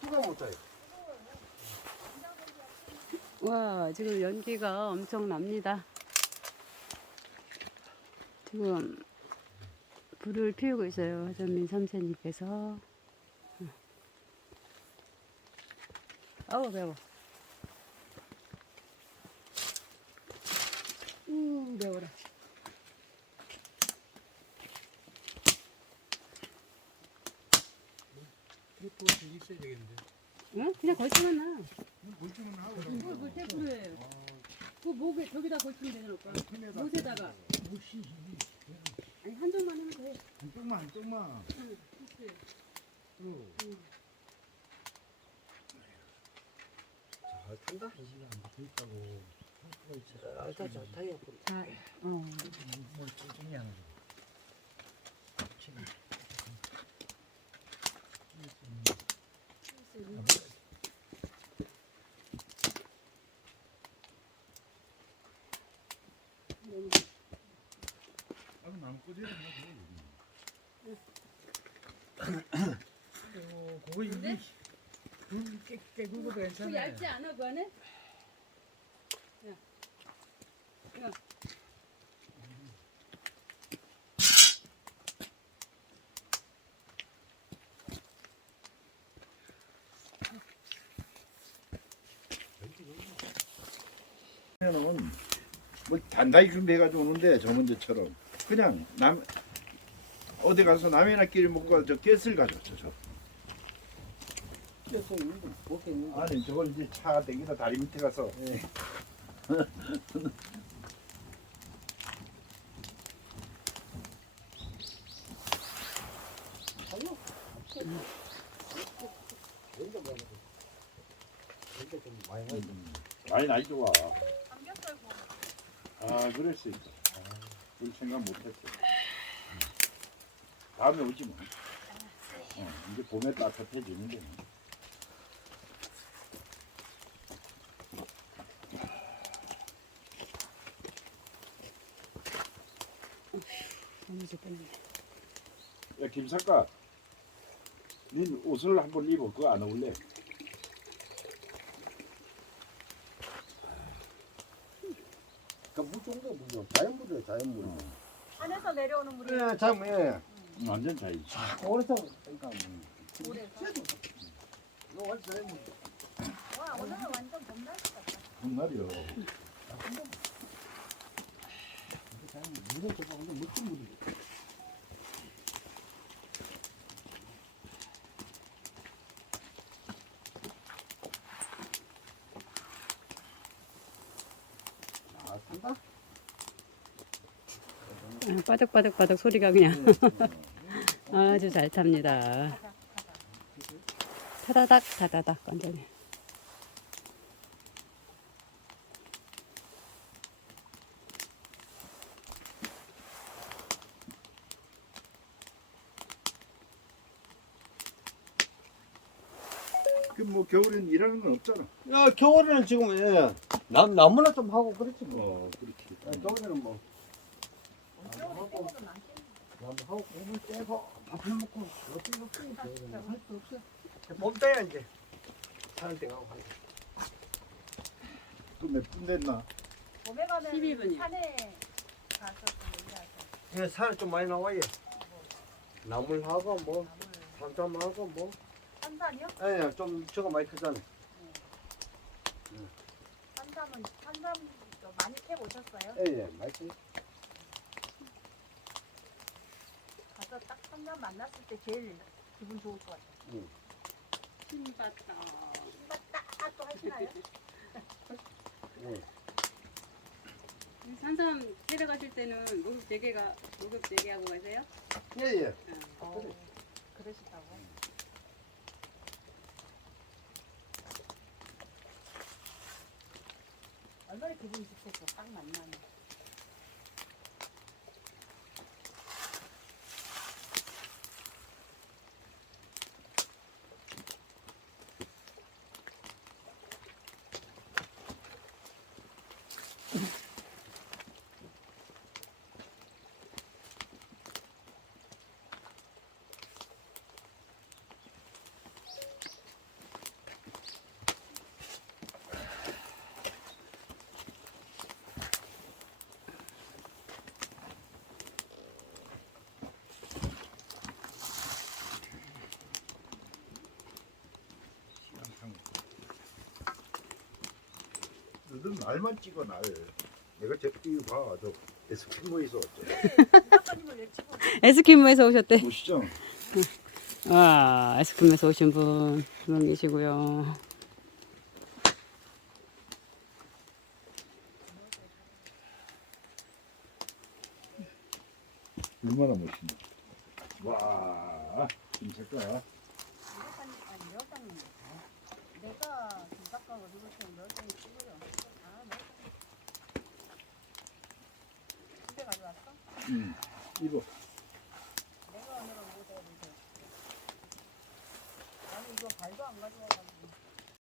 누가 못 자요? 와, 지금 연기가 엄청 납니다. 지금 불을 피우고 있어요. 전민 삼세님께서. 아우, 매워. 우, 매워라. 이것도 있어야 되겠는데. 응? 그냥 걸치면 나. 물증은 하고 뭘 물테크로예요. 그 목에 저기다 걸치면 되는 오빠. 못에다가. 아니 한 점만 하면 돼. 한쪽만 한쪽만. 응, 그치. 응. 잘 탄다. 한 시간 더 있다고. 아, 자, 자, 타이어. 자, 어. 뭐 ጭ증이 안 돼. 아, 나무 꽂아야 되나? 어, 그거 괜찮네. 얇지 않아 그 안에? 그러면은 뭐 단단히 준비해가지고 오는데 저 문제처럼 그냥 남 어디 가서 남이나 끼리 먹고 저 깨슬 가져왔죠 저. 그래서 이거 먹겠는데. 아니 저걸 이제 차 대기다 다리 밑에 가서 많이 나이 좋아. 아 그럴 수. 아, 그걸 생각 못했어. 다음에 오지 뭐. 어, 이제 봄에 따뜻해지는데. 너무 좋겠네. 야 김사과, 닌 옷을 한번 입어 그거 안 어울래? 그 물 정도 물이요. 자연물이요, 자연물. 산에서 내려오는 물이 예, 참, 예. 완전 차이. 오래서 그러니까 뭐. 오래서. 요거 자연물. 와 오늘은 완전 봄 날씨 같다. 정말이요. 자연물. 물은 저거 근데 묻힌 물이. 아, 산다? 아, 바득바득바득 소리가 그냥 아주 잘 탑니다. 타다닥 타다닥 완전히. 그 뭐 겨울엔 일하는 건 없잖아. 야, 겨울에는 지금, 예. 남, 나무나 좀 하고 그렇지 뭐. 어 그렇지. 야, 겨울에는 뭐. 하고 고물 떼고 밥을 먹고 어떻게 없어. 겨울에는 할수 없어. 봄 때야, 이제. 사는 때 가고 가야 또몇 분 됐나? 봄에 가면 12분이요. 산에 가서 좀 일하죠. 예, 산에 좀 많이 나와요. 나물 하고 뭐, 나물. 산삼하고 뭐. 산삼이요? 예, 좀 저거 많이 크잖아. 산삼은 산삼 저 많이 캐 보셨어요? 예, 예, 맛있어. 산삼 만났을 때 제일 기분 좋을 것 같아요. 신봤다. 신봤다 또 하시나요? 예. 산삼 캐러 가실 때는 목욕 재개가 목욕 재개하고 가세요? 예, 예. 응. 어, 그러시다고. 얼마나 기분이 좋겠어. 딱 만나면. 넌 날만 찍어 날. 내가 저기 봐. 저 에스키모에서 찍어? 에스키모에서 오셨대. 보시죠. 와, 에스키모에서 오신 분, 분 계시고요. 얼마나 멋있나. 와, 여사님. 내가 김 작가가 누구처럼 여사님 찍어요. 아, 너 집에 가져왔